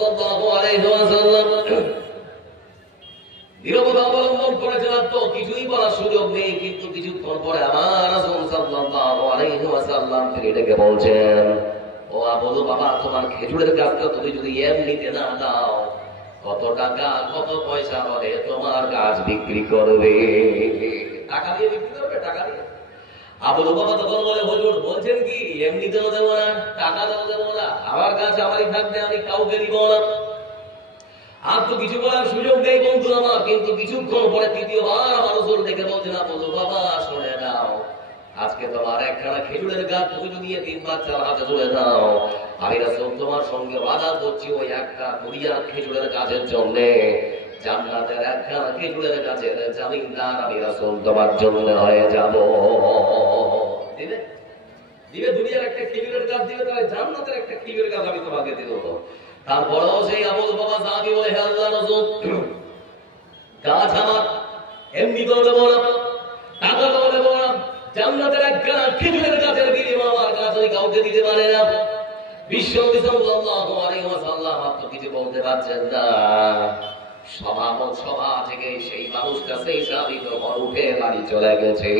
সাল্লাল্লাহু আলাইহি ওয়াসাল্লাম নীরবতা অবলম্বন করেছেন, তো কিছুই বলার সুযোগ নেই। কিন্তু কিছুক্ষণ পরে আমার রাসূল সাল্লাল্লাহু আলাইহি ওয়াসাল্লাম তিনি ডেকে বলছেন, ও আবু বাবা, তোমার খেজুরের গাছটা তুমি যদি এমনিতে না দাও, কত টাকা কত পয়সা হলে তোমার গাছ বিক্রি করবে? টাকা দিয়ে বিক্রি করবে? টাকা দিয়ে? আবু বাবা তখন বলে, হুজুর বলছেন কি এমনিতেও দেবো না, টাকা দেবো না, আমার গাছ আমারই থাকবে, আমি কাউকে দিব না। আর তো কিছু বলার সুযোগ নেই বন্ধু আমার। কিন্তু কিছুক্ষণ পরে তৃতীয়বার আমার রাসূল ডেকে বলছেন, আবু বাবা শুনে নাও, আজকে তোমার একখানা খেজুরের গাছ তুমি যদি তিন বাচ্চার হাতে তুলে দাও, আমি রাসূল তোমার সঙ্গে ওয়াদা করছি ওই একটা দুনিয়ার খেজুরের গাছের জন্য জান্নাতের একখানা খেজুরের গাছের জামিনদার আমি রাসূল তোমার জন্য হয়ে যাব। দিবে দিবে দুনিয়ার একটা খেজুরের গাছ দিবে, তাহলে জান্নাতের একটা খেজুরের গাছ আমি তোমাকে দিয়ে দেবো। তারপরেও সেই আবু বাবা সাহাবী বলে, হে আল্লাহর রাসূল, গাছ আমার এমনি তো দেবো না, টাকা তো দেবো না, জান্নাতের একটা খেজুরের গাছের বিনিময়ে আমার গাছ ওই কাউকে দিতে পারে না। বিশ্বনবী সাল্লাল্লাহু আলাইহি ওয়াসাল্লাম আর তো কিছু বলতে পারছেন না। সভা থেকে সেই মানুষটা সেই সাহাবী তো উঠে বাড়ি চলে গেছে।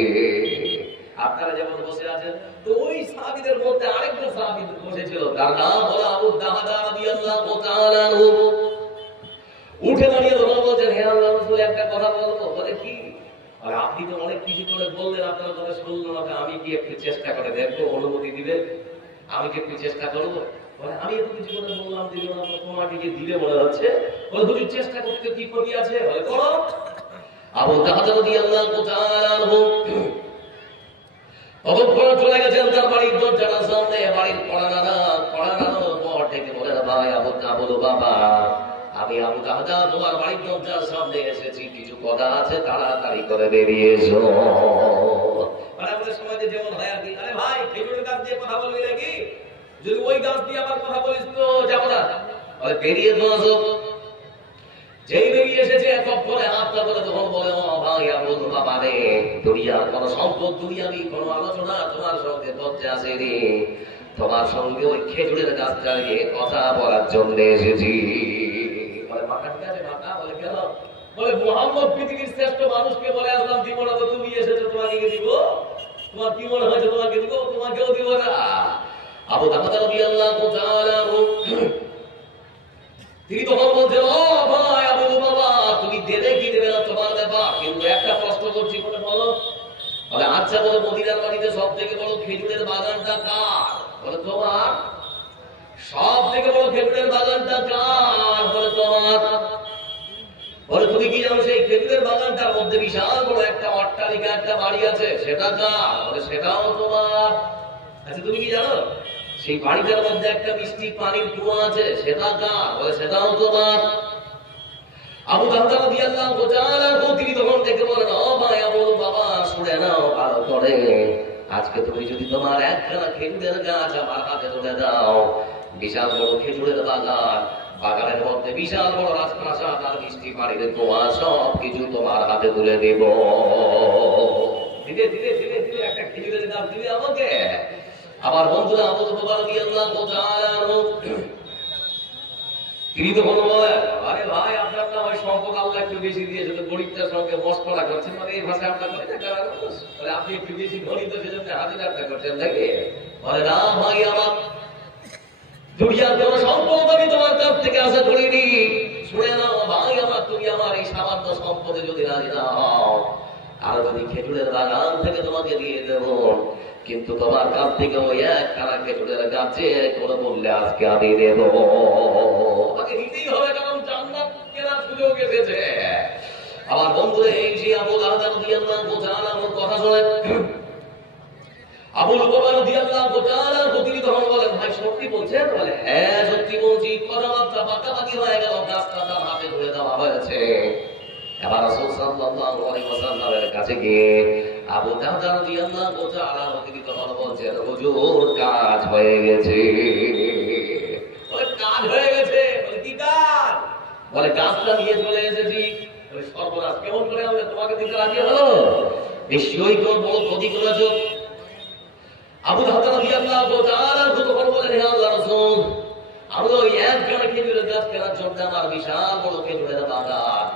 আপনারা যেমন বসে আছেন, তো ওই সাহাবীদের মধ্যে আরেকজন সাহাবী বসেছিল, তার নাম হলো আবু দাহদা রাদিয়াল্লাহু তাআলা আনহু। উঠে দাঁড়িয়ে তখন বলছেন, হে আল্লাহর রাসূল, একটা কথা বলবো। বলে, কি? আর আপনি তো অনেক কিছু করে বললেন, আপনার কথা শুনলো না, আমি কি একটু চেষ্টা করে দেখবো, অনুমতি দিবেন? আমি কি একটু চেষ্টা করবো? বলে, আমি এত কিছু করে বললাম, দিল না, তোমাকে কি দিলে মনে হচ্ছে? বলে, হুজুর চেষ্টা করতে কি ক্ষতি আছে? বলে, করো। আবু দাহদা রাদিয়াল্লাহু তাআলা আনহু অবক্ষণ চলে গেছেন তার বাড়ির দরজার সামনে। বাড়ির পড়ানোর পর থেকে বলে, ভাই আবু বাবা, আমি আবু দাহদা তোমার বাড়ির দরজার সামনে এসেছি, কিছু কথা আছে, তাড়াতাড়ি করে বেরিয়ে এসো। মানে আমাদের সমাজে যেমন হয় আর কি, আরে ভাই খেজুরের গাছ দিয়ে কথা বলবি নাকি? যদি ওই গাছ দিয়ে আবার কথা বলিস তো যাবো না। বেরিয়ে তো আসো। যেই বেরিয়ে এসেছে তখন হাতটা করে তখন বলে, ও ভাই আবু বাবা রে, দুনিয়ার কোন সম্পদ দুনিয়াবি কোন আলোচনা তোমার সঙ্গে করতে আসেনি, তোমার সঙ্গে ওই খেজুরের গাছটা নিয়ে কথা বলার জন্য এসেছি। বলে, মাথা ঠিক আছে? মাথা? বলে, কেন? বলে, মুহাম্মদ পৃথিবীর শ্রেষ্ঠ মানুষকে বলে আসলাম দিব না, তো তুমি এসেছো, তোমাকে কি দিব? তোমার কি মনে হয়েছে তোমাকে দিব? তোমাকেও দিব না। আবু দাহদা রাদিয়াল্লাহু তাআলা তিনি তখন বলছেন, ও ভাই আবু বাবা, তুমি দেবে কি দেবে না তোমার ব্যাপার, কিন্তু একটা প্রশ্ন করছি, বলে বলো। বলে, আচ্ছা বলো, মদিনার বাড়িতে সব থেকে বড় খেজুরের বাগানটা কার? বলে, তোমার। সব থেকে বড় খেজুরের বাগানটা কার? বলে, তোমার। বলে, তুমি কি জানো সেই খেজুরের বাগানটার মধ্যে বিশাল বড় একটা অট্টালিকা, একটা বাড়ি আছে, সেটা কার? বলে, সেটাও তোমার। আচ্ছা তুমি কি জানো সেই বাড়িটার মধ্যে একটা মিষ্টি পানির কুয়া আছে, সেটা কার? বলে, সেটাও তোমার। আবু দাহদা রাদিয়াল্লাহু তাআলা তিনি তখন দেখে বলেন, ও ভাই আবু বাবা, শুনে নাও ভালো করে, আজকে তুমি যদি তোমার একখানা খেজুরের গাছ আমার হাতে তুলে দাও, বিশাল বড় খেজুরের বাগান, বাগানের মধ্যে বিশাল বড় রাজপ্রাসাদ আর মিষ্টি পানির কুয়া, সব কিছু তোমার হাতে তুলে দেব। ধীরে ধীরে ধীরে ধীরে একটা খেজুরের গাছ দিবে আমাকে। আমার বন্ধুরা, আবু বকর রাদিয়াল্লাহু তাআলা তিনি তখন বলেন, আরে ভাই আপনার না ওই সম্পদ আল্লাহ একটু বেশি দিয়েছে, তো গরিবটার সঙ্গে মস্করা করছেন, মানে এই ভাষায় আপনার বলে, আপনি একটু বেশি গরিব, তো সেজন্য হাজির আড্ডা করছেন নাকি? বলে, না ভাই, আমার দুনিয়ার কোন সম্পদ আমি তোমার কাছ থেকে আশা করিনি। শুনে নাও ভাই আমার, তুমি আমার এই সামান্য সম্পদে যদি রাজি না হও, আর যদি খেজুরের বাগান থেকে তোমাকে দিয়ে দেব, কিন্তু তোমার কাছ থেকে ওই একখানা খেজুরের গাছে কোনো বললে আজকে আমি দেব। তাকে দিতেই হবে, কারণ জান্নাত কেনার সুযোগ এসেছে। আমার বন্ধুরা, এই যে আবু দাহদা রাদিয়াল্লাহু তাআলা কথা শোনেন, আবু বকর রাদিয়াল্লাহু তাআলা তিনি তখন বলেন, ভাই সত্যি বলছেন? বলে, হ্যাঁ সত্যি বলছি। কথাবার্তা পাকাপাকি হয়ে গেল, গাছটা তার হাতে ধরে দেওয়া হয়েছে। এবার রাসূল সাল্লাল্লাহু আলাইহি ওয়াসাল্লামের কাছে গিয়ে আবু দাহদা রাদিয়াল্লাহু তাআলা তিনি তখন বলছেন, হুজুর কাজ হয়ে গেছে। বলে, কাজ হয়ে গেছে? বলে, কি কাজ? বলে, গাছটা নিয়ে চলে এসেছি। বলে, সর্বনাশ, কেমন করে আমরা তোমাকে দিতে রাজি হলো? নিশ্চয়ই কোন বড় ক্ষতি করেছো। আবু দাহদা রাদিয়াল্লাহু তাআলা তখন বলেন, হে আল্লাহর রাসূল, আমি ওই একখানা খেজুরের গাছ কেনার জন্য আমার বিশাল বড় খেজুরের বাগান,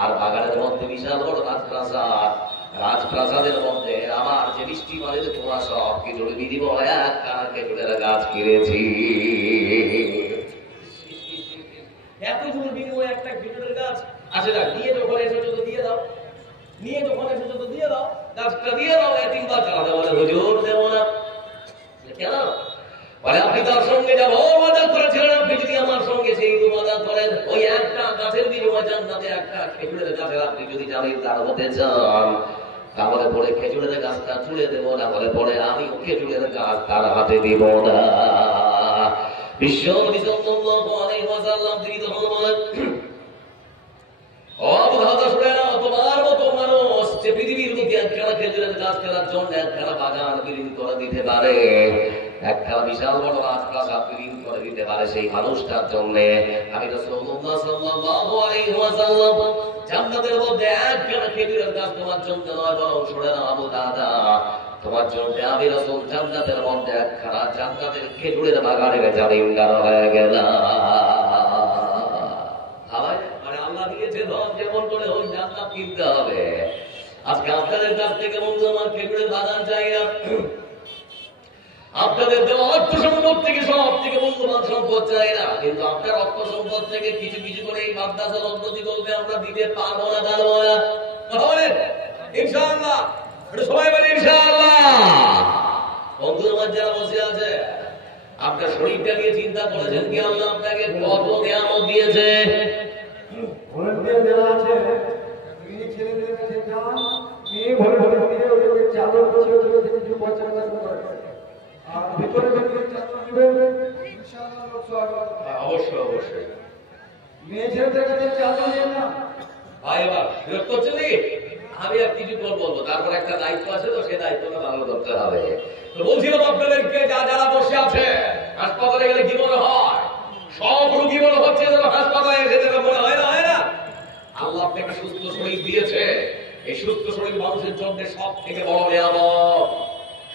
আর বাগানের মধ্যে বিশাল বড় রাজপ্রাসাদ, রাজপ্রাসাদের মধ্যে আমার যে বৃষ্টি পানিতে তোমার সব খেজুর বিধিব একখানা খেজুরের গাছ কিনেছি। এতগুলো বিনিময়ে একটা খেজুরের গাছ আছে না, নিয়ে যখন এসেছো তো দিয়ে দাও, নিয়ে যখন এসেছো তো দিয়ে দাও, গাছটা দিয়ে দাও। এতিমবার চালাতে বলে হুজুর দেবো না। কেন বলে আপনি তার সঙ্গে যাবো ওয়াদা করেছিলেন, আপনি যদি আমার সঙ্গে সেই ওয়াদা করেন ওই একটা গাছের বিনিময়ে জান্নাতে একটা খেজুরের গাছের আপনি যদি জামিনদার হতে চান, তাহলে পরে খেজুরের গাছটা তুলে দেবো, না হলে পরে আমি খেজুরের গাছ তার হাতে দিব না। বিশ্ব নবী সাল্লাল্লাহু আলাইহি ওয়াসাল্লাম তিনি তখন বলেন, ও মুহাম্মদ শুনে নাও, তোমার মতো মানুষ যে পৃথিবীর মধ্যে একখানা খেজুরের গাছ কেনার জন্য একখানা বাগান বিলীন করে দিতে পারে, একখানা বিশাল বড় রাজপ্রাসাদ বিলীন করে দিতে পারে, সেই মানুষটার জন্য আমি রাসূলুল্লাহ সাল্লাল্লাহু আলাইহি ওয়াসাল্লাম জান্নাতের মধ্যে একখানা খেজুরের গাছ তোমার জন্য নয়, বরং শুনে নাও আবু দাদা, তোমার জন্য আমি রাসূল জান্নাতের মধ্যে একখানা জান্নাতের খেজুরের বাগানের জামিনদার হয়ে গেলাম। মানে আল্লাহ দিয়েছে ধন, যেমন করে ওই জান্নাত কিনতে হবে। আজকে আপনাদের কাছ থেকে বন্ধু আমার খেজুরের বাগান চাই না, আপনাদের দেওয়া অর্থ সম্পদ থেকে সব থেকে মূল্যবান সম্পদ চাই না, কিন্তু আপনার অর্থ সম্পদ থেকে কিছু কিছু করে এই মাদ্রাসার উন্নতি করতে আমরা দিতে পারবো না, পারবো না। তাহলে ইনশাআল্লাহ সবাই বলে ইনশাআল্লাহ। বন্ধু আমার যারা বসে আছে, আপনার শরীরটা নিয়ে চিন্তা করেছেন কি আল্লাহ আপনাকে কত নিয়ামত দিয়েছে? অবশ্যই অবশ্যই মেয়ে ছেলেদের কাছে চাদর নেন না ভাই, এবার বিরক্ত হচ্ছে নি, আমি আর কিছু বলবো, তারপর একটা দায়িত্ব আছে, তো সেই দায়িত্বটা ভালো করতে হবে। তো বলছিলাম আপনাদেরকে, যারা বসে আছে হাসপাতালে গেলে কি মনে হয়? সব রোগী মনে হচ্ছে যেন হাসপাতালে এসে যেন মনে হয় না, হয় না? আল্লাহ আপনাকে সুস্থ শরীর দিয়েছে, এই সুস্থ শরীর মানুষের জন্য সব থেকে বড় নিয়ামত,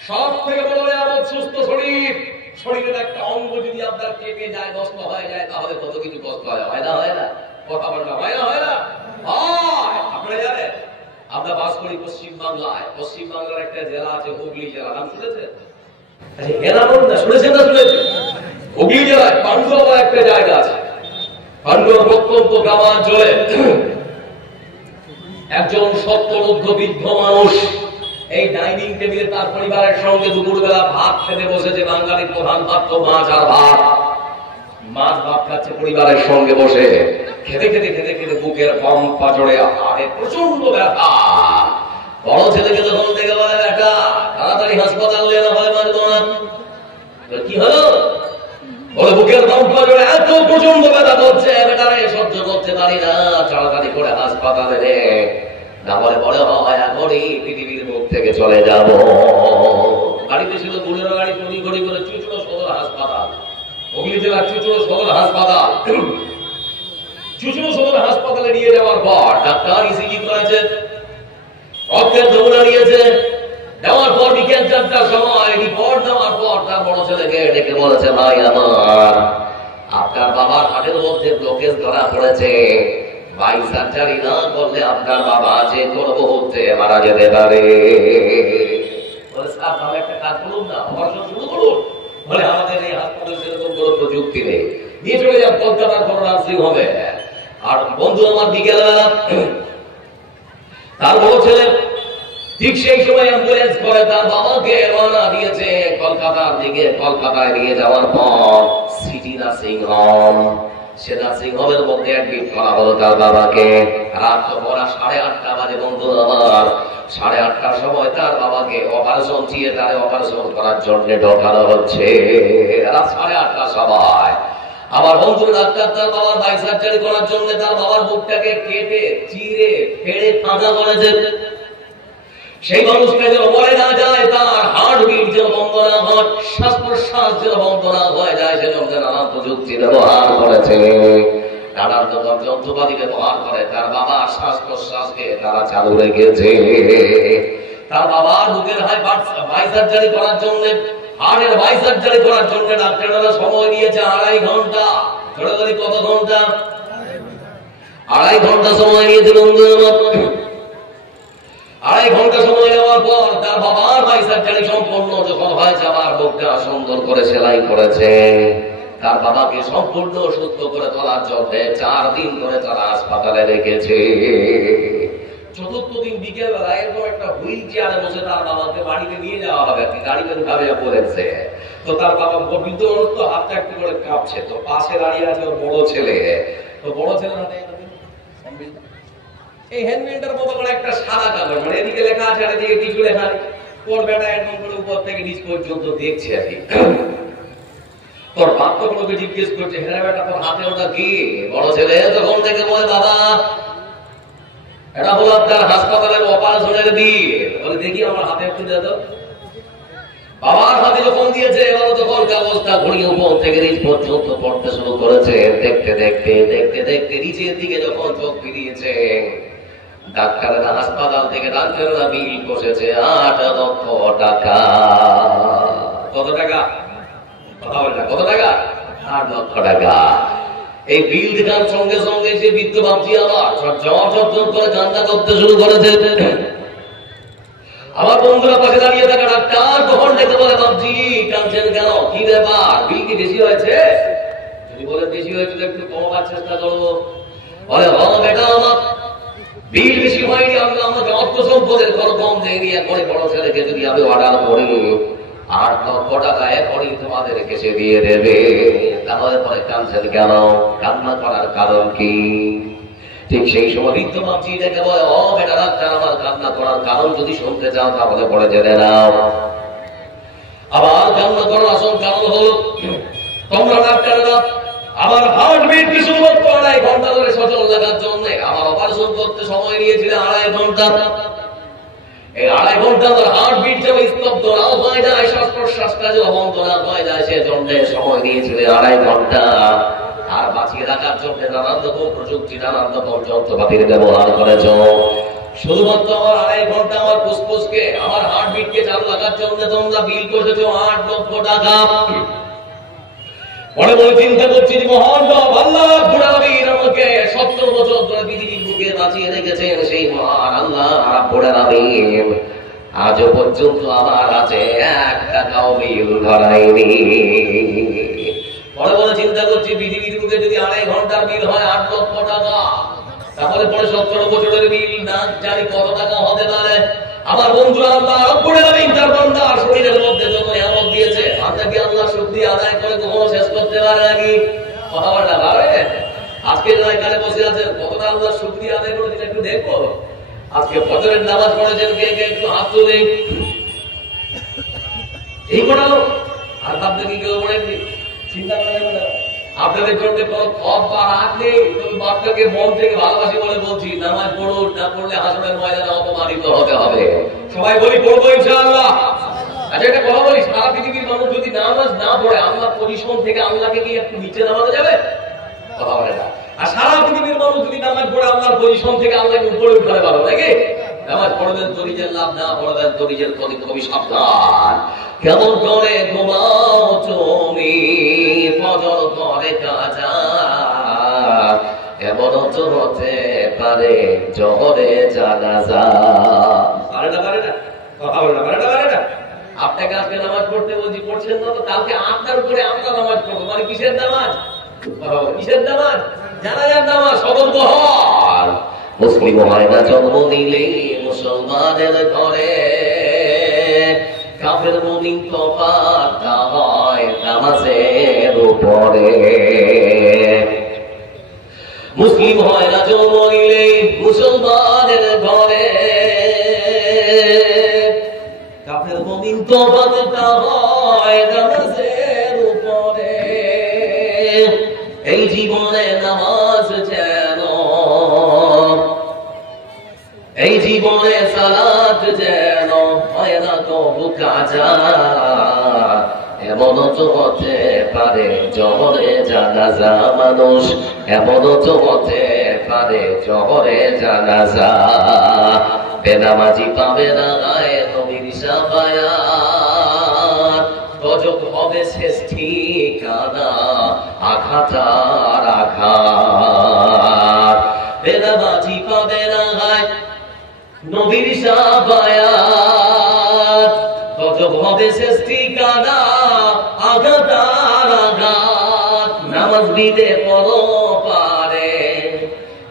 সব থেকে বড় নিয়ামত সুস্থ শরীর। শরীরের একটা অঙ্গ যদি আপনার কেটে যায়, নষ্ট হয়ে যায়, তাহলে কত কিছু কষ্ট হয়, হয় না? হয় না? কথা বলতে হয় না? হয় না? হয়। আপনারা জানেন আমরা বাস করি পশ্চিম বাংলায়, পশ্চিম বাংলার একটা জেলা আছে হুগলি জেলা, নাম শুনেছেন? শুনেছেন না শুনেছেন? হুগলি জেলায় পান্ডুয়া বলে একটা জায়গা আছে, পান্ডুয়া প্রত্যন্ত গ্রামাঞ্চলে একজন সত্তরোর্ধ্ব বৃদ্ধ মানুষ এই ডাইনিং টেবিলে তার পরিবারের সঙ্গে দুপুরবেলা ভাত খেতে বসেছে। বাঙালির প্রধান খাদ্য মাছ আর ভাত, মাছ ভাত খাচ্ছে পরিবারের সঙ্গে বসে। খেতে খেতে খেতে খেতে বুকের বাম পাজরে হাড়ে প্রচন্ড ব্যথা। বড় ছেলেকে যখন দেখে বলে, বেটা তাড়াতাড়ি হাসপাতাল নেওয়া হয়, মানবো না। কি হলো? বলে বুকের বাম পাজরে এত প্রচন্ড ব্যথা করছে, বেটারে সহ্য করতে পারি না, তাড়াতাড়ি করে হাসপাতালে নে, না বলে বড় হয় এখনই পৃথিবীর মুখ থেকে চলে যাব। গাড়িতে ছিল বুলেরো গাড়ি, তৈরি করে করে চুচুড়ো সদর হাসপাতাল, হুগলি জেলার চুচুড়ো সদর হাসপাতাল। চুচুড়ো সদর হাসপাতালে নিয়ে যাওয়ার পর ডাক্তার ইসিজি করেছে, রক্তের নমুনা নিয়েছে, দেওয়ার পর বিকেল 4টার সময় রিপোর্ট দেওয়ার পর তার বড় ছেলেকে ডেকে বলেছে, ভাই আমার, আপনার বাবার হার্টের মধ্যে ব্লকেজ ধরা পড়েছে, ভাই সার্জারি না করলে আপনার বাবা যে কোনো মুহূর্তে মারা যেতে পারে। বলে স্যার তাহলে একটা কাজ করুন না, অপারেশন শুরু করুন। বলে আমাদের এই হাসপাতালে সেরকম কোনো প্রযুক্তি নেই, নিয়ে চলে যান কলকাতার কোনো নার্সিং হোমে। আর বন্ধু আমার বিকেলবেলা তার বড় ছেলে ঠিক সেই সময় অ্যাম্বুলেন্স করে তার বাবাকে রওনা দিয়েছে কলকাতার দিকে। কলকাতায় নিয়ে যাওয়ার পর সিটি নার্সিং হোম, সে নার্সিং হোমের মধ্যে অ্যাডমিট করা হলো তার বাবাকে। রাত তখন 8:30 বাজে বন্ধু আমার। 8:30টার সময় তার বাবাকে অপারেশন থিয়েটারে অপারেশন করার জন্য ঢোকানো হচ্ছে। রাত 8:30টার সময় আমার বন্ধুর ডাক্তার তার বাবার বাই সার্জারি করার জন্য তার বাবার বুকটাকে কেটে চিরে ফেড়ে কাঁচা করেছে। সেই মানুষটা যেন মরে না যায়, তার হার্টবিট যেন বন্ধ না হয়, শ্বাস প্রশ্বাস যেন বন্ধ না হয়ে যায়, সেজন্য নানা প্রযুক্তি ব্যবহার করেছে, নানান রকম যন্ত্রপাতি ব্যবহার করে তার বাবা শ্বাস প্রশ্বাসকে তারা চালু রেখেছে। তার বাবার বুকের বাই সার্জারি করার জন্য হার্টের বাইসার্জারি করার জন্য ডাক্তাররা সময় নিয়েছে 2.5 ঘন্টা। ধরে বলি কত ঘন্টা? 2.5 ঘন্টা সময় নিয়েছে বন্ধুরা। 2.5 ঘন্টা সময় নেওয়ার পর তার বাবার বাইসার্জারি সম্পন্ন যখন হয়েছে, আবার বুকটা সুন্দর করে সেলাই করেছে। তার বাবাকে সম্পূর্ণ সুস্থ করে তোলার জন্য 4 দিন ধরে তারা হাসপাতালে রেখেছে। চতুর্থ দিন বিকেল বেলা এরকম একটা হুইল চেয়ারে বসে তার বাবাকে বাড়িতে নিয়ে যাওয়া হবে, গাড়িতে ভাবে পড়েছে। তো তার বাবা বৃদ্ধ মানুষ তো হাতটা একটু করে কাঁপছে, তো পাশে দাঁড়িয়ে আছে ওর বড় ছেলে। তো বড় ছেলে হাতে এই হ্যান্ডবিলটার মতো করে একটা সাদা কাগজ, মানে এদিকে লেখা আছে আর এদিকে কিছু লেখা নেই। তোর বেটা একদম করে উপর থেকে নিচ পর্যন্ত দেখছে আর কি। তোর বাপ তো কোনোকে জিজ্ঞেস করছে, হ্যাঁ বেটা তোর হাতে ওটা কি? বড় ছেলে তখন থেকে বলে, বাবা এটা হলো আপনার হাসপাতালের অপারেশনের বিল। বলে দেখি আমার হাতে একটু দে তো। বাবার হাতে যখন দিয়েছে, এবার তখন কাগজটা ঘুরিয়ে উপর থেকে নিচ পর্যন্ত পড়তে শুরু করেছে। দেখতে দেখতে দেখতে দেখতে নিচের দিকে যখন চোখ ফিরিয়েছে, ডাক্তারেরা হাসপাতাল থেকে ডাক্তারেরা বিল বসেছে 8 লক্ষ টাকা। কত টাকা? কথা বলে না, কত টাকা? 8 লক্ষ টাকা। এই বিল দেখার সঙ্গে সঙ্গে সে বৃদ্ধ বাপজি আবার ঝরঝর করে কান্না করতে শুরু করেছে। আমার বন্ধুরা পাশে দাঁড়িয়ে থাকা ডাক্তার তখন দেখতে বলে, বাপজি কাঁদছেন কেন? কি ব্যাপার? বিল কি বেশি হয়েছে? যদি বলে বেশি হয়েছে একটু কমাবার চেষ্টা করবো। বলে বেটা আমার বিল বেশি হয়নি, আমি আমাকে অর্থ সম্পদের কোনো কম দেয়নি। করে বড় ছেলেকে যদি আমি অর্ডার করি 8 লক্ষ টাকা এখনই তোমাদেরকে সে দিয়ে দেবে। তাহলে পরে কাঁদছেন কেন? কান্না করার কারণ কি? ঠিক সেই সময় বৃদ্ধ বাপজি দেখে বলে, ও বেটা ডাক্তার, আমার কান্না করার কারণ যদি শুনতে চাও তাহলে পরে জেনে নাও। আবার কান্না করার আসল কারণ হলো, তোমরা ডাক্তারেরা আমার হার্টবিট কিছু মত 2.5 ঘন্টা ধরে সচল লাগার জন্য আমার অপারেশন করতে সময় নিয়েছিল 2.5 ঘন্টা। এই 2.5 ঘন্টা আমার হার্টবিট যেন স্তব্ধ না হয়ে যায়, শ্বাস প্রশ্বাসটা যেন বন্ধ না হয়ে যায়, সেজন্য সময় নিয়েছিল 2.5 ঘন্টা। আর বাঁচিয়ে রাখার জন্য নানান রকম প্রযুক্তি, নানান রকম যন্ত্রপাতির ব্যবহার করেছ। শুধুমাত্র আমার 2.5 ঘন্টা আমার ফুসফুসকে, আমার হার্টবিটকে চালু রাখার জন্য তোমরা বিল করেছ 8 লক্ষ টাকা। পরে বলে চিন্তা করছি, মহান আল্লাহ রাব্বুল আমাকে 70 বছর ধরে পৃথিবীর বুকে বাঁচিয়ে রেখেছেন। সেই মহান আল্লাহ রাব্বুল আলামিন আজও পর্যন্ত আমার কাছে 1 টাকাও বিল ধরায়নি। পরে বলে চিন্তা করছি, পৃথিবীর বুকে যদি 2.5 ঘন্টার বিল হয় 8 লক্ষ টাকা, তাহলে পরে 70 বছরের বিল না জানি কত টাকা হতে পারে। আমার বন্ধুরা, আল্লাহ রাব্বুল আলামিন তার বান্দার শরীরের মধ্যে যত নিয়ামত দিয়েছে, আমরা কি আল্লাহ শুকরিয়া আদায় করে কখনো শেষ করতে পারে নাকি? কথা বলে না পারে? আজকে যারা এখানে বসে আছেন, কতটা আল্লাহ শুকরিয়া আদায় করেছেন একটু দেখো। আজকে ফজরের নামাজ পড়েছেন কে কে? একটু হাত তুলে। এই পড়ালো আর ভাবতে কি কেউ পড়েননি? চিন্তা করেন না, আপনাদের জন্য কোনো খপ বা হাত নেই। তুমি বাচ্চাকে মন থেকে ভালোবাসি বলে বলছি, নামাজ পড়ুন, না পড়লে হাসরের ময়দানে অপমানিত হতে হবে। সবাই বলি পড়বো ইনশাআল্লাহ। আচ্ছা এটা কথা বলি, সারা পৃথিবীর মানুষ যদি নামাজ না পড়ে, আল্লাহ পজিশন থেকে আল্লাহকে কি একটু নিচে নামানো যাবে? কথা বলে না। আর সারা পৃথিবীর মানুষ যদি নামাজ পড়ে, আল্লাহর পজিশন থেকে আল্লাহকে উপরে উঠাতে পারো নাকি? নামাজ পড়বেন তো নিজের লাভ, না পড়বেন তো নিজের প্রতি খুবই সাবধান। কেমন করে ঘুমাও তুমি ফজর করে কাজা, এমন তো হতে পারে জহরে জানাজা। পারে না, পারে না, কথা বলে না, পারে না, পারে না। আপনাকে আজকে নামাজ পড়তে বলছি, পড়ছেন না তো কালকে আপনার উপরে আমরা নামাজ পড়বো। মানে কিসের নামাজ? কিসের নামাজ? জানাজার নামাজ। সতর্ক হন। মুসলিম হয় না জন্ম নিলে মুসলমানের ঘরে, কাফের মুমিন তফাৎ হয় নামাজের উপরে। মুসলিম হয় না জন্ম নিলে মুসলমানের ঘরে, কাফের মুমিন তফাৎ হয় নামাজের উপরে। এই জীবনে নামাজ যেন, এই জীবনে সালাত যেন হয় না তবু কাজা, এমন তো হতে পারে জহরে জানাজা। মানুষ এমন তো হতে পারে জহরে জানাজা। বেনামাজি পাবে না গায়ে নবীর শাফায়াত, হবে শেষ ঠিকানা, আঘাতার আঘাত, বেদাবাজি পাবে না নবীর শাফায়াত, গজব হবে শেষ ঠিকানা, আঘাতার আঘাত। নামাজ বিদে পড়ো পারে,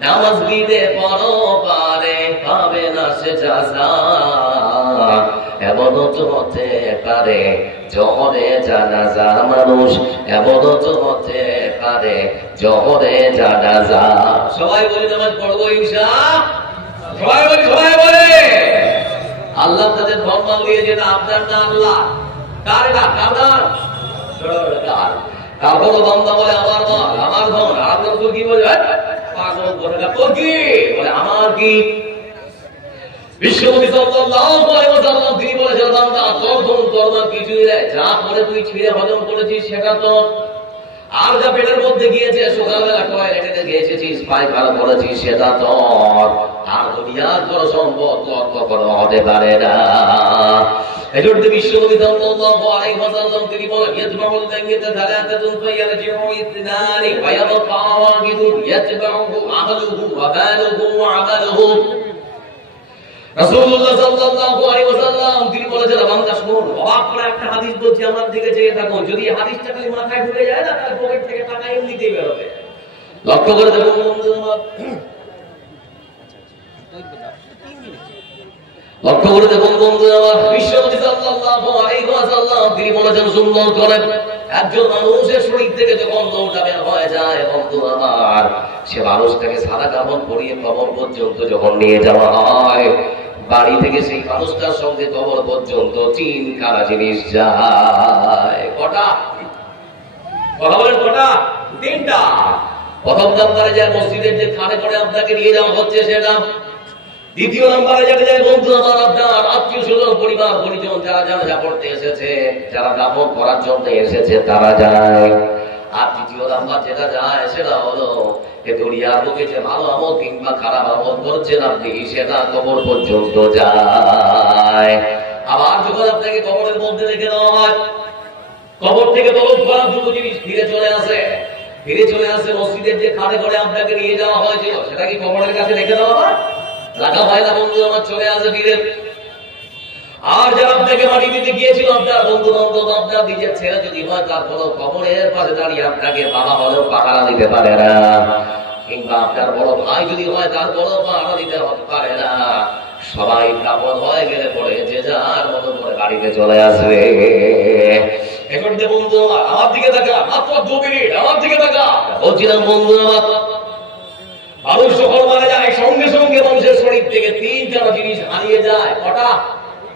নামাজ বিদে পড়ো পারে, পাবে না সে জাযা। এমনও তো হতে পারে জহরে জানাজা, মানুষ এমনও তো হতে পারে জহরে জানাজা। সবাই বলি নামাজ পড়বো ইনশাআল্লাহ, সবাই বলি, সবাই বলে। আল্লাহ তাদের সম্মান দিয়েছে, না আপনার না আল্লাহ। কার এটা? কার? কার? তারপরও বান্দা বলে আমার ধন, আমার ধন। আর আপনার তো কি বলে? পাগল বলে না, তোর কি বলে? আমার কি? বিশ্বনবী সাল্লাল্লাহু আলাইহি ওয়াসাল্লাম তিনি বলেছেন, বান্দা তোর ধন তোর না কিছুই নেই, যা করে তুই ছিঁড়ে হজম করেছিস সেটা তো, আর যা পেটের মধ্যে গিয়েছে সকালবেলা টয়লেটে গিয়েছিস পায়খানা করেছিস সেটা তোর, আর দুনিয়ার তোর সম্পদ তোর কখনো হতে পারে না। এজন্য বিশ্বনবী সাল্লাল্লাহু আলাইহি ওয়াসাল্লাম তিনি বলেন, ইয়াতবাউল মাইয়িতা সালাতাতুন ফায়ারজিউ ইসনানি ওয়া ইয়াবকা ওয়াহিদুন ইয়াতবাউহু আহলুহু ওয়া মালুহু ওয়া আমালুহু। রাসূলুল্লাহ সাল্লাল্লাহু আলাইহি ওয়াসাল্লাম তিনি বলেছেন, বান্দা শুনুন, অবাক করে একটা হাদিস বলছি, আমার দিকে চেয়ে থাকুন। যদি হাদিসটা খালি মাথায় ঢুকে যায় না, তার পকেট থেকে টাকা এমনিতেই বের হবে। লক্ষ্য করে দেখুন বন্ধুরা, লক্ষ্য করে দেখুন বন্ধুরা, বিশ্বনবী সাল্লাল্লাহু আলাইহি ওয়াসাল্লাম তিনি বলেছেন, সুন্দর করে একজন মানুষের শরীর থেকে যখন দৌড়টা বের হয়ে যায় বন্ধু আমার, সে মানুষটাকে সাদা কাপড় পরিয়ে কবর পর্যন্ত যখন নিয়ে যাওয়া হয়, বাড়ি থেকে সেই মানুষটার সঙ্গে কবর পর্যন্ত 3 কানা জিনিস যায়। কটা? কথা বলেন কটা? 3টা। প্রথম নম্বরে যায় মসজিদের যে খানে করে আপনাকে নিয়ে যাওয়া হচ্ছে সেটা। দ্বিতীয় নম্বরে যেটা যায় বন্ধু আমার, আপনার আত্মীয় স্বজন পরিবার পরিজন যারা জানাজা পড়তে এসেছে, যারা দাফন করার জন্য এসেছে তারা যায়। আর তৃতীয় নাম্বার যেটা যায় সেটা হলো এ দুনিয়ার বুকে যে ভালো আমল কিংবা খারাপ আমল করছেন আপনি, সেটা কবর পর্যন্ত যায়। আবার যখন আপনাকে কবরের মধ্যে রেখে দেওয়া হয়, কবর থেকে তলব করা দুটো জিনিস ফিরে চলে আসে, ফিরে চলে আসে মসজিদের যে খানে করে আপনাকে নিয়ে যাওয়া হয়েছিল, সেটা কি কবরের কাছে রেখে দেওয়া হয়? রাখা হয় না বন্ধু আমার, চলে আসে ফিরে। আর যারা আপনাকে মাটি দিতে গিয়েছিল, আপনার বন্ধু বান্ধব, আপনার নিজের ছেলে যদি হয়, তারপর কবরের পাশে দাঁড়িয়ে আপনাকে বাবা হলেও পাহারা দিতে পারে না, কিংবা আপনার বড় ভাই যদি হয় তারপরও পাহারা দিতে পারে না। সবাই কাপড় হয়ে গেলে পরে যে যার মতো করে বাড়িতে চলে আসবে। এখন বন্ধু আমার দিকে তাকা, মাত্র 2 মিনিট আমার দিকে তাকা। বলছিলাম বন্ধু আমার, মানুষ যখন মারা যায় সঙ্গে সঙ্গে মানুষের শরীর থেকে 3টা জিনিস হারিয়ে যায়। কটা?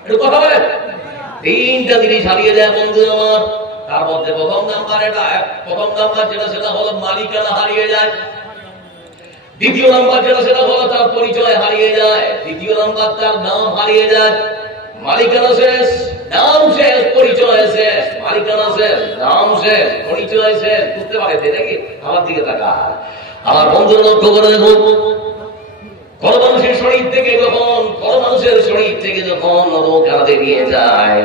একটু কথা বলেন। 3টা জিনিস হারিয়ে যায় বন্ধু আমার। তার মধ্যে প্রথম নাম্বার যেটা সেটা হলো মালিকানা হারিয়ে যায়। দ্বিতীয় নাম্বার যেটা সেটা হলো তার পরিচয় হারিয়ে যায়। তৃতীয় নাম্বার তার নাম হারিয়ে যায়। মালিকানা শেষ, নাম শেষ, পরিচয় শেষ। মালিকানা শেষ, নাম শেষ, পরিচয় শেষ। বুঝতে পারছে নাকি? আমার দিকে তাকা। আমার বন্ধু লক্ষ্য করে দেখুন, কোন মানুষের শরীর থেকে যখন রোগ বেরিয়ে যায়,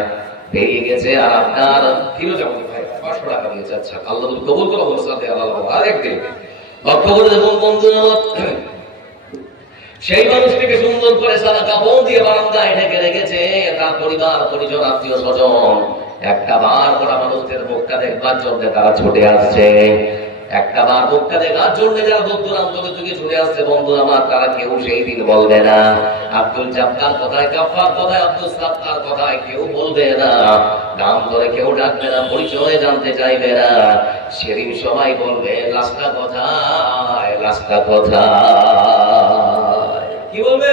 বেরিয়ে গেছে, আর আপনার ফিরোজামতি ভাই 500 টাকা দিয়েছে, আচ্ছা আল্লাহ কবুল করো সাথে আল্লাহ আরেকদিন। লক্ষ্য করে দেখুন বন্ধু, সেই মানুষটিকে সুন্দর করে সাদা কাপড় দিয়ে বারান্দায় ঢেকে রেখেছে, তার পরিবার পরিজন আত্মীয় স্বজন একটা বার করা মানুষদের মুখটা দেখবার জন্য তারা ছুটে আসছে। একটা বার মুখটা দেখার জন্য যারা দূর দূরান্ত থেকে ছুটে আসছে বন্ধু আমার, তারা কেউ সেই দিন বলবে না আব্দুল জাব্বার কোথায়, গাফফার কোথায়, আব্দুল সাত্তার কোথায়, কেউ বলবে না। নাম ধরে কেউ ডাকবে না, পরিচয় জানতে চাইবে না। সেদিন সবাই বলবে লাশটা কোথায়, লাশটা কোথায়। কি বলবে?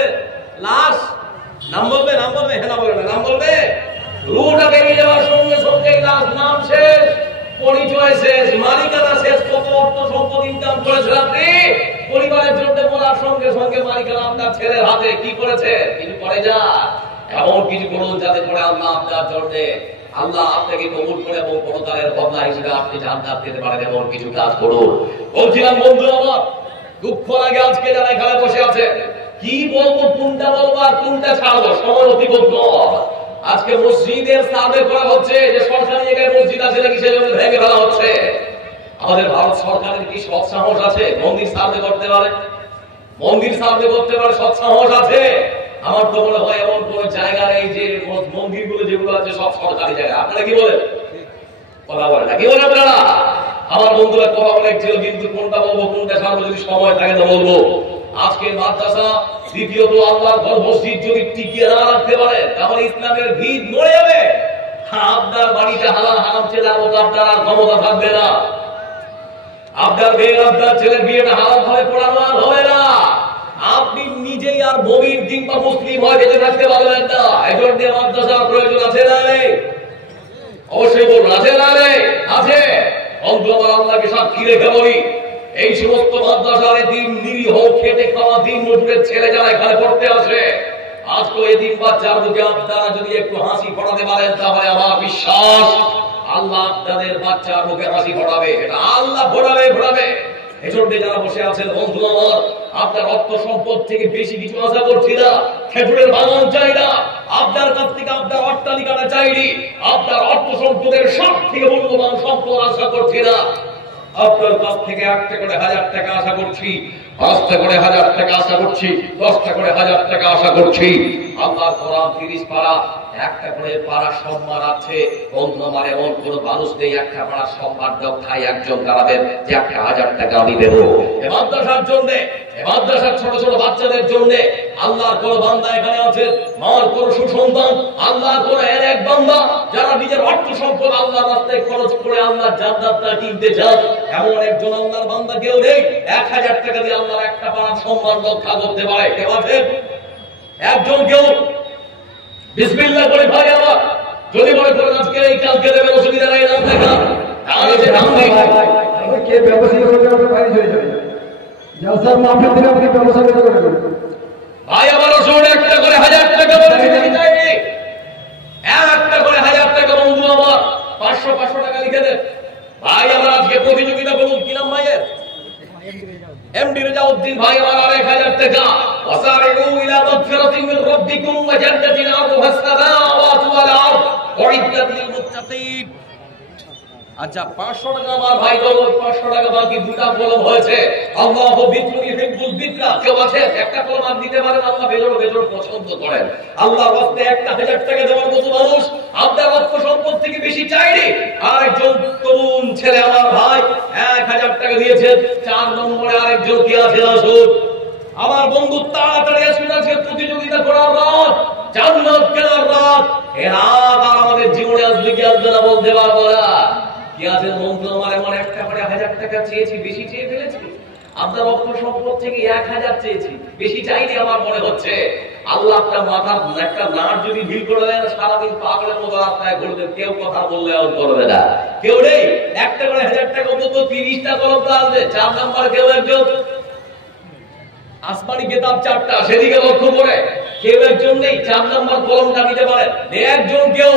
লাশ। নাম বলবে? নাম বলবে? হ্যাঁ, বলবে না, নাম বলবে। রুহটা বেরিয়ে যাওয়ার সঙ্গে সঙ্গে লাশ, নাম শেষ, পরিচয় শেষ, মালিকানা শেষ। কত অর্থ সম্পদ ইনকাম করেছেন আপনি, পরিবারের জন্য বলার সঙ্গে সঙ্গে মালিকানা আপনার ছেলের হাতে। কি করেছে? কিছু করে যা, এমন কিছু করুন যাতে করে আল্লাহ আপনার জন্য, আল্লাহ আপনাকে কবুল করে এবং পরকালের বদলা হিসেবে আপনি জান্নাত পেতে পারেন, এমন কিছু কাজ করুন। বলছিলাম বন্ধু আমার, দুঃখ লাগে আজকে যারা এখানে বসে আছে, কি বলবো, কোনটা বলবো আর কোনটা ছাড়বো, সময় অতিক্রম। আজকে মসজিদের সার্ভে করা হচ্ছে যে সরকারি জায়গায় মসজিদ আছে নাকি সেজন্য ভেঙে ফেলা হচ্ছে। আমাদের ভারত সরকারের কি সৎ সাহস আছে মন্দির সার্ভে করতে পারে? মন্দির সার্ভে করতে পারে সৎ সাহস আছে? আমার তো মনে হয় এমন কোন জায়গা নেই যে মন্দিরগুলো যেগুলো আছে সব সরকারি জায়গা। আপনারা কি বলেন? কথা বলেন না কি বলেন আপনারা? আমার বন্ধুরা কথা অনেক ছিল, কিন্তু কোনটা বলবো কোনটা সামনে যদি সময় থাকে তো বলবো। আজকে মাদ্রাসা, দ্বিতীয়ত আল্লাহর ঘর মসজিদ যদি টিকিয়ে না রাখতে পারে তাহলে ইসলামের ভিত মরে যাবে। আপনার বাড়িতে হালাল হারাম চেনার মতো আপনার আর ক্ষমতা থাকবে না। আপনার মেয়ে আপনার ছেলের বিয়েটা হারাম ভাবে পড়ানো আর হবে না। আপনি নিজেই আর মুমিন কিংবা মুসলিম হয়ে বেঁচে থাকতে পারবেন না। এজন্য মাদ্রাসার প্রয়োজন আছে না নেই? অবশ্যই বলুন, আছে না নেই? আছে। অন্তত আল্লাহকে সাক্ষী রেখে বলি, এই সমস্ত মাদ্রাসার দিন নিরীহ খেটে খাওয়া দিন মজুরের ছেলে যারা এখানে পড়তে আসে, আজকে এই দিন বাচ্চার মুখে আপনারা যদি একটু হাসি ফোটাতে পারেন তাহলে আমার বিশ্বাস আল্লাহ আপনাদের বাচ্চার মুখে হাসি ফোটাবে। এটা আল্লাহ ফোটাবে। এজন্য যারা বসে আছেন বন্ধু আমার, আপনার অর্থ সম্পদ থেকে বেশি কিছু আশা করছি না, খেজুরের বাগান চাই না আপনার কাছ থেকে, আপনার অট্টালিকাটা চাইনি, আপনার অর্থ সম্পদের সব থেকে মূল্যবান সম্পদ আশা করছি না। আপনার কাছ থেকে 1টা করে 1000 টাকা আশা করছি, 5টা করে 1000 টাকা আশা করছি, 10টা করে 1000 টাকা আশা করছি। আল্লাহর কোরআন 30 পারা, 1টা করে পারা সম্মান আছে। বন্ধু আমার, এমন কোন মানুষ নেই 1টা পারা সম্মান রক্ষায় একজন দাঁড়াবেন যে 1000 টাকা আমি দেবো এই মাদ্রাসার জন্য, এই মাদ্রাসার ছোট ছোট বাচ্চাদের জন্য। আল্লাহর কোন বান্দা এখানে আছেন, মার কোন সুসন্তান, আল্লাহর কোন এক বান্দা যারা নিজের অর্থ সম্পদ আল্লাহর রাস্তায় খরচ করে আল্লাহর জান্নাতটা কিনতে চান, এমন একজন আল্লাহর বান্দা কেউ নেই 1000 টাকা দিয়ে আল্লাহর 1টা পারার সম্মান রক্ষা করতে পারে? কেউ আছেন? একজন কেউ? বিসমিল্লাহ করে ভাই আমার, যদি মনে করেন আজকে এই কালকে দেবেন, অসুবিধা নাই, নাম দেখা তাহলে যে নাম নেই কে ব্যবসায়ী করতে হবে ভাই হয়ে যাবে। জলসার মাহফিল থেকে আপনি ব্যবসা করে দেবেন ভাই আমার। ওষুধ 1টা করে 1000 টাকা বলেছি, চাইনি 1টা করে 1000 টাকা। বন্ধু আমার 500 টাকা লিখে দেন ভাই আমার। আজকে প্রতিযোগিতা বলুন, কি নাম ভাইয়ের? এমডি রেজাউদ্দিন ভাই আমার 1000 টাকা। ওয়াসারিউ ইলা মাগফিরাতিন মির রাব্বিকুম ওয়া জান্নাতিন আরদুহা আস-সামাওয়াতু ওয়াল আরদ উইদ্দাত লিল মুত্তাকিন। আচ্ছা 500 টাকা আমার ভাই, তো 500 টাকা বাকি 2টা কলম হয়েছে। আল্লাহু বিতরুল হিব্বুল বিতরা। কেউ আছে 1টা কলম আর দিতে পারেন? আল্লাহ বেজোড় পছন্দ করেন। আল্লাহর রাস্তে 1000 টাকা দেওয়ার মতো মানুষ আপনার অর্থ সম্পদ থেকে বেশি চাইনি। আরেকজন তরুণ ছেলে আমার ভাই 1000 টাকা দিয়েছেন। 4 নম্বরে আরেকজন কি আছে? আসুন আমার বন্ধু, তাড়াতাড়ি আসুন। আজকে প্রতিযোগিতা করার রাত, জান্নাত কেনার রাত। এ রাত আর আমাদের জীবনে আসবে কি আসবে না বলতে পারবো না। কি আছে বন্ধু আমার, এমন 1টা করে 1000 টাকা চেয়েছি, বেশি চেয়ে ফেলেছি। আপনার অর্থ সম্পদ থেকে 1000 চেয়েছি, বেশি চাইনি আমার মনে হচ্ছে। আল্লাহ আপনার মাথার একটা নাট যদি ভিড় করে দেন, সারাদিন পাগলের মতো রাস্তায় ঘুরবেন, কেউ কথা বললে আর করবে না, কেউ নেই। 1টা করে 1000 টাকা অন্তত 30টা কলম তো আসবে। 4 নম্বর কেউ একজন আসমানি কিতাব 4টা, সেদিকে লক্ষ্য করে কেউ একজন নেই। 4 নম্বর কলমটা নিতে পারেন একজন কেউ।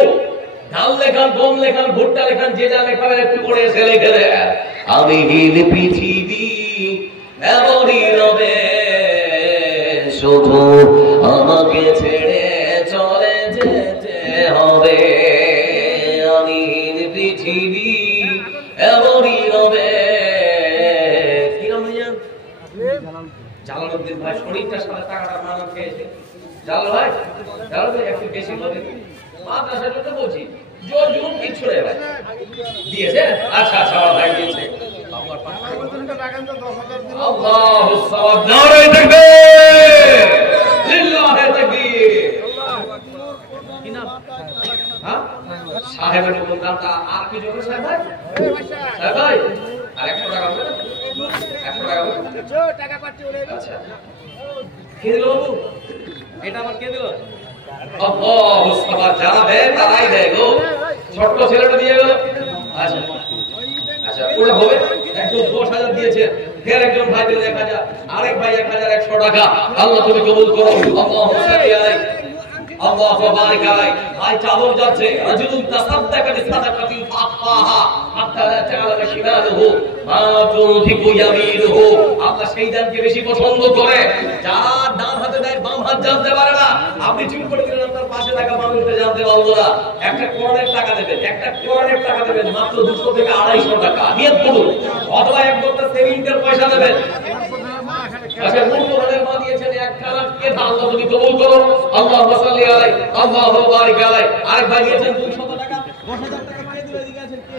ধান লেখান, গম লেখান, ভুট্টা লেখান, যে যা লেখাবেন একটু করে এসে লিখে দেন। আমি হিল পৃথিবী এমনই রবে, শুধু আমাকে ছেড়ে চলে যেতে হবে। আমি হিল পৃথিবী এমনই রবে। কি নাম ভাইয়া? জালালউদ্দিন ভাই। শরীরটার সাথে টাকাটা মানা খেয়েছে। জালাল ভাই, জালাল ভাই একটু বেশি বলে মাদ্রাসার জন্য বলছি, জোর জুলুম কিচ্ছু নেই ভাই। দিয়েছে? আচ্ছা আমার ভাই দিয়েছে। আল্লাহু সামাদ। নারে তাকবীর, লিল্লাহি তাকবীর। কি নাম? হ্যাঁ, সাহেবের কোন নামটা? আর কি জন্য সাহেব ভাই? সাহেব ভাই আর 100 টাকা হবে না? 100 টাকা হবে? টাকা পাচ্ছি ওরে। আচ্ছা কে দিল বাবু? এটা আমার কে দিল? আল্লাহু সামাদ। যারা দেয় তারাই দেয় গো। ছোট ছেলেটা দিয়ে গেল। আচ্ছা আচ্ছা, ওটা হবে। একজন 10,000 দিয়েছে, ফের একজন ভাই দিলেন 1000, আরেক ভাই 1100 টাকা। আল্লাহ তুমি কবুল করো। আল্লাহু সাল্লি আলাইহি, আল্লাহু বারিক আলাইহি। ভাই চাদর যাচ্ছে। রাজুলুন তাসাদ্দাকা বিসাদাকাতিন ফাআহা হাত্তা লা তাআলামা শিমালুহু মা তুনফিকু ইয়ামিনুহু। আল্লাহ সেই দানকে বেশি পছন্দ করে যারা ডান হাতে দেয় বাম সমাজ জানতে পারে না, আপনি চুপ করে দিলেন, আপনার পাশে থাকা মানুষটা জানতে পারলো না। একটা কোরআনের টাকা দেবেন, একটা কোরআনের টাকা দেবেন মাত্র 200 থেকে 250 টাকা নিয়ত করুন, অথবা এক বস্তা সেভিংসের পয়সা দেবেন। আচ্ছা, মুরতজাদের মা দিয়েছেন 1 কারাত, এটা আল্লাহ তুমি কবুল করো। আল্লাহুম্মা সাল্লি আলাইহি আল্লাহু বারিক আলাইহি। আরেক ভাই দিয়েছেন 200 টাকা, 10,000 টাকা কে দিবে? এদিকে আছেন কে?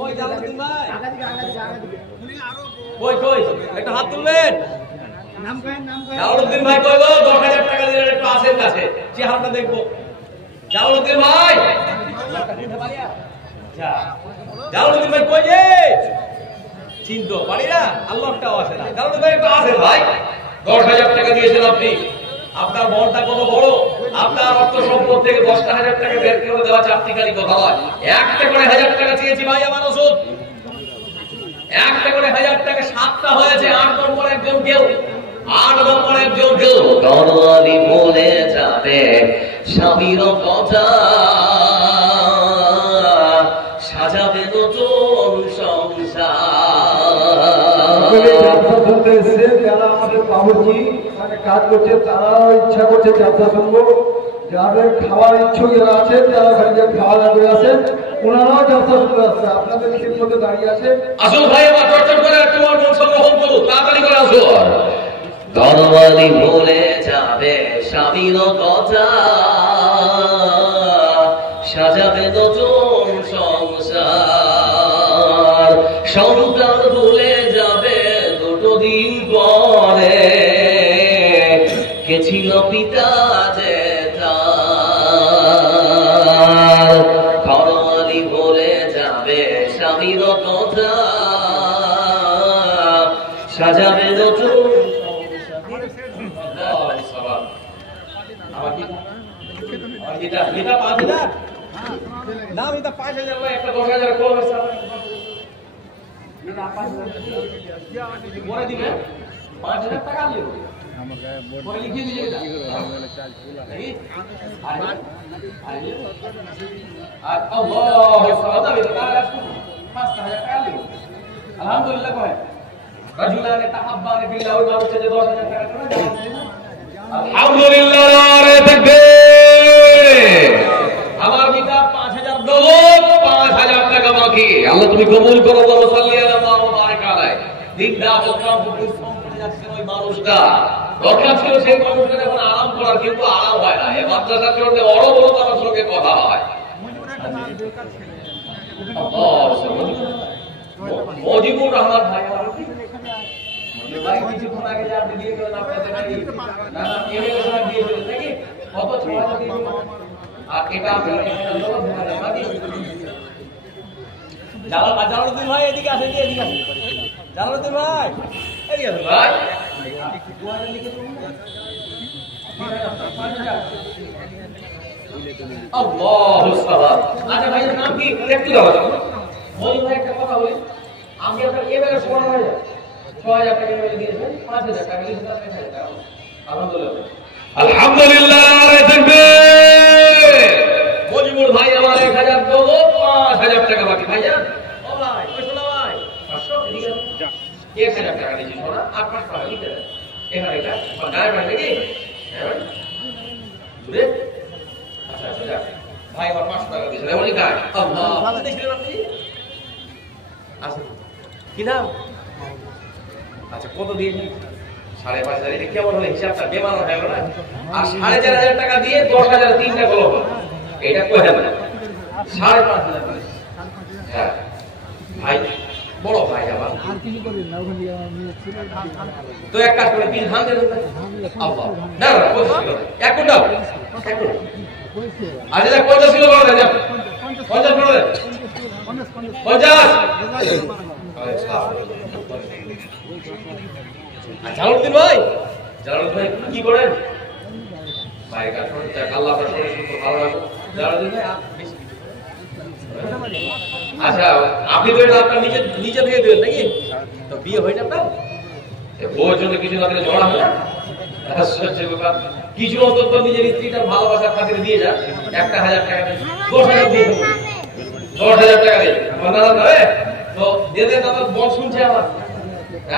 ওই জালালউদ্দিন ভাই, কই কই একটা হাত তুলবেন। নাম করেন, নাম করেন। জালালউদ্দিন ভাই কই গো? 10,000 টাকা দিলেন, একটু আসেন কাছে, চেহারাটা দেখবো। জালালউদ্দিন ভাই, আচ্ছা জালালউদ্দিন ভাই কই যে? চিনতো পারি না, আল্লাহটাও আসে না। জালালউদ্দিন ভাই একটু আসেন ভাই। 10,000 টাকা দিয়েছেন আপনি, আপনার মনটা কত বড়। আপনার অর্থ সম্পদ থেকে 10,000 টাকা বের করে দেওয়া চারটিকারই কথা হয়। একটা করে 1000 টাকা চেয়েছি ভাই আমার ওষুধ, একটা করে 1000 টাকা 7টা হয়েছে। 8 নম্বর একজন কেউ, 8 নম্বর একজন কেউ দরওয়ালি বলে যাবে স্বামীর কথা, সাজাবে নতুন সংসার। যারা আমাদের বাবুজি মানে কাজ করছে, তারা ইচ্ছা করছে ব্যবসা শুনবো। যাদের খাওয়ার ইচ্ছুক যারা আছেন, যারা ঘরে খাওয়া দাওয়া করে আসেন, ওনারাও ব্যবসা শুনতে আসছে, আপনাদের খিদমতে দাঁড়িয়ে আছে। আসুন ভাই, আমার চর্চা করে একটু অংশগ্রহণ করুন, তাড়াতাড়ি করে আসুন। দরওয়ালি ভুলে যাবে স্বামীর কথা, সাজাবে নতুন সংসার। সন্তান ভুলে যাবে দুটো দিন পরে, কে ছিল পিতা যে তার। ঘরওয়ালি ভুলে যাবে স্বামীর কথা, সাজাবে নতুন। এটা 5,000 না, এটা 5,000 একটা 10,000 কম আছে। পরে দিবেন 5,000 টাকা আনলে পরে লিখে দিয়ে এটা আর আল্লাহু সালাম এটা কাজ 5,000 টাকা আনলে আলহামদুলিল্লাহ। কয় রাজুলানে তাহাব্বানে বিল্লাহ, ওই মানুষটা যে 10,000 টাকা করে আলহামদুলিল্লাহ। নারে তাকবীর। আমার পিতা 5,000 দেবো, 5,000 টাকা বাকি। আল্লাহ তুমি কবুল করো। আল্লাহু সাল্লি আলা মুহাম্মদ বারিক আলাইহি। দিনটা প্রোগ্রাম পরিশ্রম করে যাচ্ছে ওই মানুষটা, দরকার ছিল সেই মানুষটার এখন আরাম করার, কিন্তু আরাম হয় না। এই মাদ্রাসার জন্য বড় বড় তার সঙ্গে কথা হয়। মজিবুর রহমান ভাই, ভাই কিছুক্ষণ আগে যে আপনি দিয়ে গেলেন, আপনাদের নাকি নানা এমএলএ সাহেব দিয়ে গেলেন নাকি? কত 6,000 দিয়ে গেলেন। আর এটা আপনারা জালালউদ্দিন ভাই এদিকে আসেন, এদিকে আসেন। জালালউদ্দিন ভাই এদিকে আসেন ভাই। আল্লাহু সালাম। আচ্ছা ভাইয়ের নাম কি একটু দাও। বলি ভাই একটা কথা বলি, আমি আপনার এবারে 6,000 টাকা দিয়েছেন, 5,000 টাকা দিয়েছেন, আলহামদুলিল্লাহ। আলহামদুলিল্লাহ। নারে তাকবীর। মজিবুর ভাই আমার 1,000 দেবো, 5,000 টাকা বাকি। ভাইজান ও ভাই, ওই শোনা ভাই 500 এদিকে 1,000 টাকা দিয়েছি শোনা, 8,500 টাকা দিতে দেন। এখানে এটা গায়ে পায় নাকি? দূরে। আচ্ছা আচ্ছা যাক ভাই, আমার 500 টাকা দিয়েছেন এমনই গায়ে। আল্লাহ, আপনি দেখলেন আপনি? আচ্ছা কি নাম? আচ্ছা কত দিয়েছেন? 5,500। এটা কেমন হলো হিসাবটা? বেমানান হয়ে গেল না? আর 4,500 টাকা দিয়ে 10,000 তিনটা গল্প, এটা কই হবে না? 5,500। হ্যাঁ ভাই, বড় ভাই আমার। তো এক কাজ করে 3 ধান দেন। আল্লাহ না না, 50 কিলো এক কুইন্টাল, এক কুইন্টাল। আচ্ছা যা 50 কিলো করে দেন, 50 করে দেন, 50। জালালউদ্দিন ভাই, জালালউদ্দিন ভাই কি করেন? ভাই কাজ করেন, আল্লাহ আপনার শরীর সুস্থ ভালো রাখুন। জালালউদ্দিন ভাই আচ্ছা, আপনি তো এটা আপনার নিজে থেকে দিলেন নাকি? তো বিয়ে হয়নি আপনার? বউয়ের জন্য কিছু না দিলে ঝগড়া হয় না? কিছু অন্তত নিজের স্ত্রীটার ভালোবাসার খাতিরে দিয়ে যান। 1,000 টাকা 10,000 দিয়ে দেবো, 10,000 টাকা দিয়ে তো দিয়ে দেন। দাদা বল শুনছে আমার,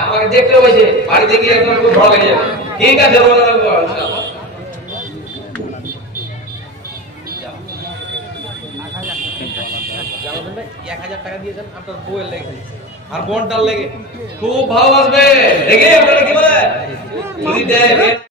আমাকে দেখতে হয়েছে, বাড়িতে গিয়ে একদম ঝড় লেগে যাবে। ঠিক আছে রওনা দেবো ইনশাআল্লাহ। জানাবেন ভাই 1000 টাকা দিয়েছেন আপনার বউয়ের লেগে আর বোনটার লেগে খুব ভালোবাসবে দেখে আপনারা কি বলে যদি দেয়